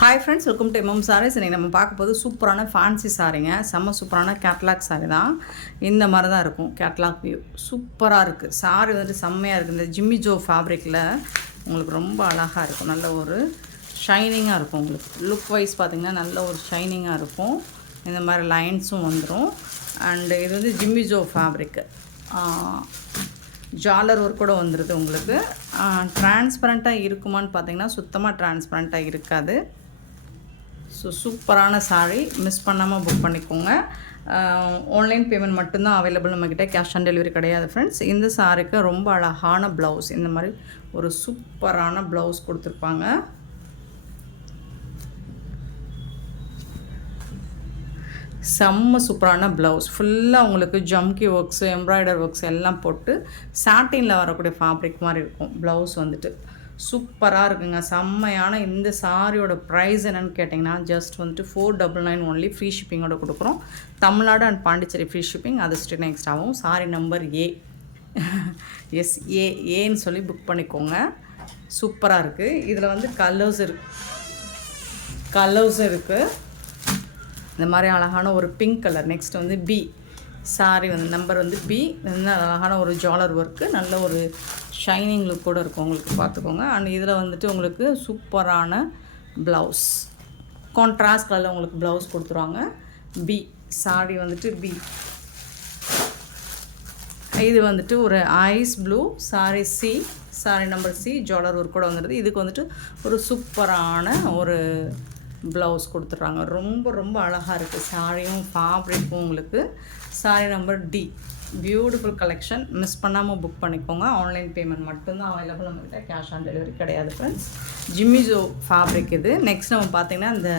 Hi friends, welcome to MM sarees. இன்றைக்கி நம்ம பார்க்க போது சூப்பரான ஃபேன்சி சாரீங்க. செம்ம சூப்பரான கேட்லாக் சாரீ தான். இந்த மாதிரி தான் இருக்கும் கேட்லாக் வியூ. சூப்பராக இருக்குது சாரீ, வந்துட்டு செம்மையாக இருக்குது. இந்த ஜிம்மி ஜோ ஃபேப்ரிக்கில் உங்களுக்கு ரொம்ப அழகாக இருக்கும். நல்ல ஒரு ஷைனிங்காக இருக்கும். உங்களுக்கு லுக் வைஸ் பார்த்திங்கன்னா நல்ல ஒரு ஷைனிங்காக இருக்கும். இந்த மாதிரி லைன்ஸும் வந்துடும். அண்டு இது வந்து ஜிம்மி ஜோ ஃபேப்ரிக்கு. ஜாலர் ஒர்க் கூட வந்துடுது உங்களுக்கு. டிரான்ஸ்பரண்ட்டாக இருக்குமான்னு பார்த்தீங்கன்னா சுத்தமாக டிரான்ஸ்பரண்ட்டாக இருக்காது. ஸோ சூப்பரான சாரீ, மிஸ் பண்ணாமல் புக் பண்ணிக்கோங்க. ஆன்லைன் பேமெண்ட் மட்டும்தான் அவைலபிள் நம்மக்கிட்ட, கேஷ் ஆன் டெலிவரி கிடையாது ஃப்ரெண்ட்ஸ். இந்த சாரீக்கு ரொம்ப அழகான ப்ளவுஸ், இந்த மாதிரி ஒரு சூப்பரான ப்ளவுஸ் கொடுத்துருப்பாங்க. செம்ம சூப்பரான ப்ளவுஸ், ஃபுல்லாக உங்களுக்கு ஜம்கி ஒர்க்ஸு, எம்ப்ராய்டர் ஒர்க்ஸ் எல்லாம் போட்டு சாட்டினில் வரக்கூடிய ஃபேப்ரிக் மாதிரி இருக்கும். ப்ளவுஸ் வந்துட்டு சூப்பராக இருக்குங்க, செம்மையான. இந்த சாரியோட ப்ரைஸ் என்னென்னு கேட்டிங்கன்னா ஜஸ்ட் வந்துட்டு 499 ஒன்லி. ஃப்ரீ ஷிப்பிங்கோட கொடுக்குறோம். Tamil Nadu and Pondicherry free shipping, அது ஸ்ட்ரிக் நெக்ஸ்ட் ஆகும். சாரி நம்பர் ஏன்னு சொல்லி புக் பண்ணிக்கோங்க. சூப்பராக இருக்குது. இதில் வந்து கலர்ஸ் இருக்குது. இந்த மாதிரி அழகான ஒரு பிங்க் கலர். நெக்ஸ்ட் வந்து பி சாரி வந்து நம்பர் வந்து பி. அழகான ஒரு ஜாலர் ஒர்க்கு, நல்ல ஒரு ஷைனிங் லுக் கூட இருக்கும் உங்களுக்கு, பார்த்துக்கோங்க. அண்ட் இதில் வந்துட்டு உங்களுக்கு சூப்பரான ப்ளவுஸ், கான்ட்ராஸ்ட் கலரில் உங்களுக்கு ப்ளவுஸ் கொடுத்துருவாங்க. பி சாரி வந்துட்டு பி. இது வந்துட்டு ஒரு ice blue sari. Sari number C, ஜாலர் ஒர்க் கூட வந்துடுது. இதுக்கு வந்துட்டு ஒரு சூப்பரான ஒரு ப்ளவுஸ் கொடுத்துட்றாங்க. ரொம்ப ரொம்ப அழகாக இருக்குது சாரியும் ஃபேப்ரிக்கும் உங்களுக்கு. Saree number D. Beautiful collection, miss பண்ணாமல் புக் பண்ணிக்கோங்க. ஆன்லைன் பேமெண்ட் மட்டும்தான் அவைலபிள் நம்மகிட்ட, கேஷ் ஆன் டெலிவரி கிடையாது ஃப்ரெண்ட்ஸ். ஜிம்மிஜோ ஃபேப்ரிக் இது. நெக்ஸ்ட் நம்ம பார்த்திங்கன்னா இந்த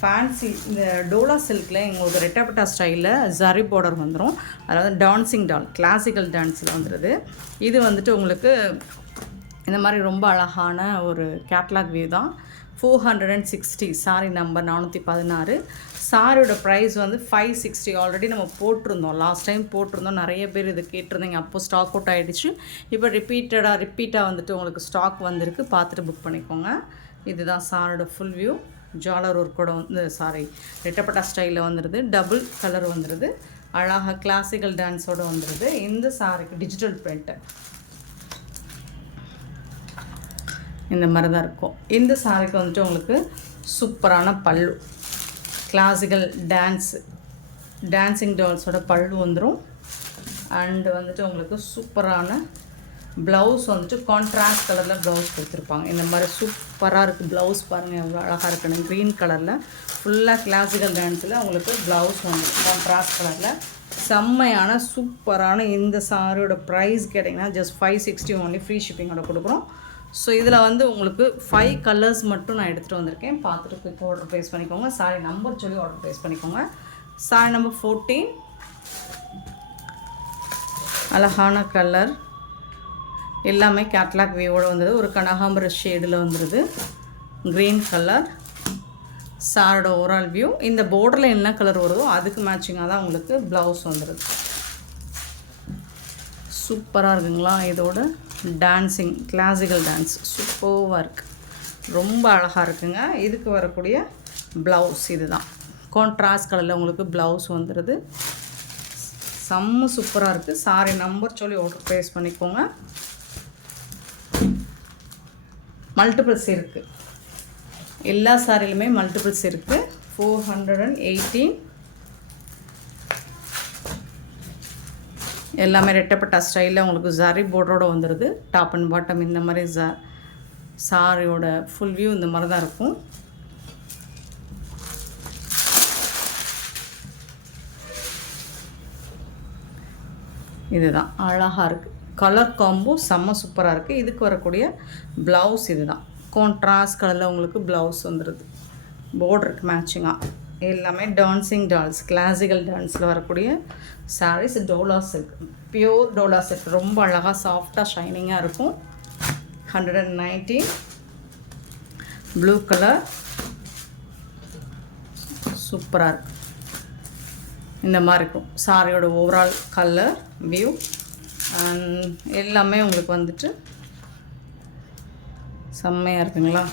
ஃபேன்சி, இந்த டோலா சில்கில் எங்களுக்கு ரெட்டப்பட்டா ஸ்டைலில் ஜரி பார்டர் வந்துடும். அதாவது டான்சிங் டால், கிளாசிக்கல் டான்ஸில் வந்துடுது. இது வந்துட்டு உங்களுக்கு இந்த மாதிரி ரொம்ப அழகான ஒரு கேட்லாக் வியூ தான். 460 சாரி நம்பர் 416. சாரியோட ப்ரைஸ் வந்து 560. ஆல்ரெடி நம்ம போட்டிருந்தோம், லாஸ்ட் டைம் போட்டிருந்தோம். நிறைய பேர் இது கேட்டிருந்தீங்க. அப்போது ஸ்டாக் அவுட் ஆகிடுச்சு. இப்போ ரிப்பீட்டாக வந்துட்டு உங்களுக்கு ஸ்டாக் வந்திருக்கு. பார்த்துட்டு புக் பண்ணிக்கோங்க. இதுதான் சாரியோட ஃபுல் வியூ. ஜாலர் ஒர்க் கூட வந்து ரெட்டப்பட்டா ஸ்டைலில் வந்துடுது. டபுள் கலர் வந்துடுது. அழகாக கிளாசிக்கல் டான்ஸோடு வந்துடுது. இந்த சாரிக்கு டிஜிட்டல் பிரிண்ட்டு இந்த மாதிரி தான் இருக்கும். இந்த சாரிக்கு வந்துட்டு உங்களுக்கு சூப்பரான பல்லு, கிளாசிக்கல் டான்சிங் டால்ஸோட பல்லு வந்துடும். அண்டு வந்துட்டு உங்களுக்கு சூப்பரான ப்ளவுஸ் வந்துட்டு கான்ட்ராஸ்ட் கலரில் ப்ளவுஸ் கொடுத்துருப்பாங்க. இந்த மாதிரி சூப்பராக இருக்குது ப்ளவுஸ். பாருங்கள் எவ்வளோ அழகாக இருக்குன்னு. க்ரீன் கலரில் ஃபுல்லாக கிளாசிக்கல் டான்ஸில் உங்களுக்கு ப்ளவுஸ் வந்துடும் கான்ட்ராஸ்ட் கலரில். செம்மையான சூப்பரான இந்த சாரியோட ப்ரைஸ் கேட்டிங்கன்னா ஜஸ்ட் 560 ஒன்லி. ஃப்ரீ ஷிப்பிங்கோட கொடுக்குறோம். ஸோ இதில் வந்து உங்களுக்கு 5 கலர்ஸ் மட்டும் நான் எடுத்துகிட்டு வந்திருக்கேன். பார்த்துட்டு குயிக் ஆர்டர் ப்ளேஸ் பண்ணிக்கோங்க. சாரி நம்பர் சொல்லி ஆர்டர் ப்ளேஸ் பண்ணிக்கோங்க. சாரி நம்பர் 14 அழகான கலர், எல்லாமே கேட்லாக் வியூவோடு வந்துடுது. ஒரு கனகாம்பர ஷேடில் வந்துடுது. க்ரீன் கலர் சாரோட ஓவரால் வியூ. இந்த பார்டரில் என்ன கலர் வருதோ அதுக்கு மேட்சிங்காக தான் உங்களுக்கு ப்ளவுஸ் வந்துடுது. சூப்பராக இருக்குங்களா? இதோட டான்சிங் கிளாசிக்கல் டான்ஸ் சூப்பராக இருக்குது, ரொம்ப அழகாக இருக்குங்க. இதுக்கு வரக்கூடிய ப்ளவுஸ் இது தான். கான்ட்ராஸ்ட் கலரில் உங்களுக்கு ப்ளவுஸ் வந்துடுது. செம்ம சூப்பராக இருக்குது. சாரி நம்பர் சொல்லி ஆர்டர் ப்ளேஸ் பண்ணிக்கோங்க. மல்டிபிள்ஸ் இருக்குது, எல்லா சாரிலுமே மல்டிபிள்ஸ் இருக்குது. 418 எல்லாமே ரெட்டப்பட்டா ஸ்டைலில் உங்களுக்கு ஜரி பார்டரோடு வந்துடுது. டாப் அண்ட் பாட்டம் இந்த மாதிரி சாரியோட ஃபுல் வியூ இந்த மாதிரி தான் இருக்கும். இதுதான் அழகாக இருக்குது. கலர் காம்போ செம்ம சூப்பராக இருக்குது. இதுக்கு வரக்கூடிய ப்ளவுஸ் இது தான். கான்ட்ராஸ்ட் கலரில் உங்களுக்கு ப்ளவுஸ் வந்துடுது. பார்டருக்கு மேட்சிங்காக எல்லாமே டான்சிங் டால்ஸ், கிளாசிக்கல் டான்ஸில் வரக்கூடிய sarees. Dola silk, pure Dola silk, ரொம்ப அழகாக சாஃப்டாக ஷைனிங்காக இருக்கும். 190 ப்ளூ கலர் சூப்பராக இருக்கும். இந்த மாதிரி இருக்கும் சாரியோட ஓவரால் கலர் வியூ. எல்லாமே உங்களுக்கு வந்துட்டு செம்மையாக இருக்குங்களா?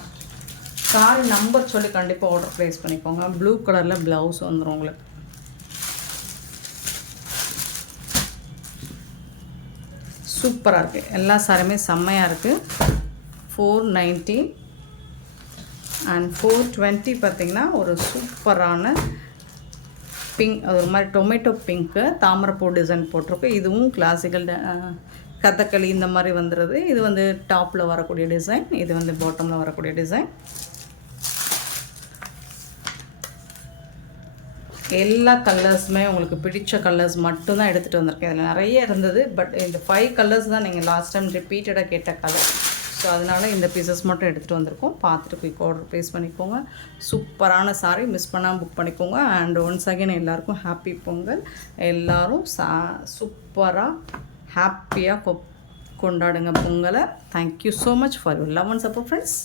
சாரி நம்பர் சொல்லி கண்டிப்பாக ஆர்டர் ப்ளேஸ் பண்ணிக்கோங்க. ப்ளூ கலரில் ப்ளவுஸ் வந்துடும் உங்களுக்கு. சூப்பராக இருக்குது. எல்லா சாரியுமே செம்மையாக இருக்குது. 490 அண்ட் 420 பார்த்திங்கன்னா ஒரு சூப்பரான பிங்க், அது ஒரு மாதிரி டொமேட்டோ பிங்க்கு தாமரைப்பூ டிசைன் போட்டிருக்கு. இதுவும் கிளாசிக்கல் கதகளி இந்த மாதிரி வந்துடுது. இது வந்து டாப்பில் வரக்கூடிய டிசைன், இது வந்து பாட்டமில் வரக்கூடிய டிசைன். எல்லா கலர்ஸுமே உங்களுக்கு பிடிச்ச கலர்ஸ் மட்டும்தான் எடுத்துகிட்டு வந்திருக்கேன். இதில் நிறைய இருந்தது, பட் இந்த 5 கலர்ஸ் தான் நீங்கள் லாஸ்ட் டைம் ரிப்பீட்டடாக கேட்ட கலர். ஸோ அதனால் இந்த பீசஸ் மட்டும் எடுத்துகிட்டு வந்திருக்கோம். பார்த்துட்டு குயிக் ஆர்டர் ப்ளேஸ் பண்ணிக்கோங்க. சூப்பரான சாரி, மிஸ் பண்ணாமல் புக் பண்ணிக்கோங்க. அண்ட் ஒன்ஸ் அகேன் எல்லாருக்கும் ஹாப்பி பொங்கல். எல்லோரும் சூப்பராக ஹாப்பியாக கொண்டாடுங்க பொங்கலை. Thank you so much for your love and support friends.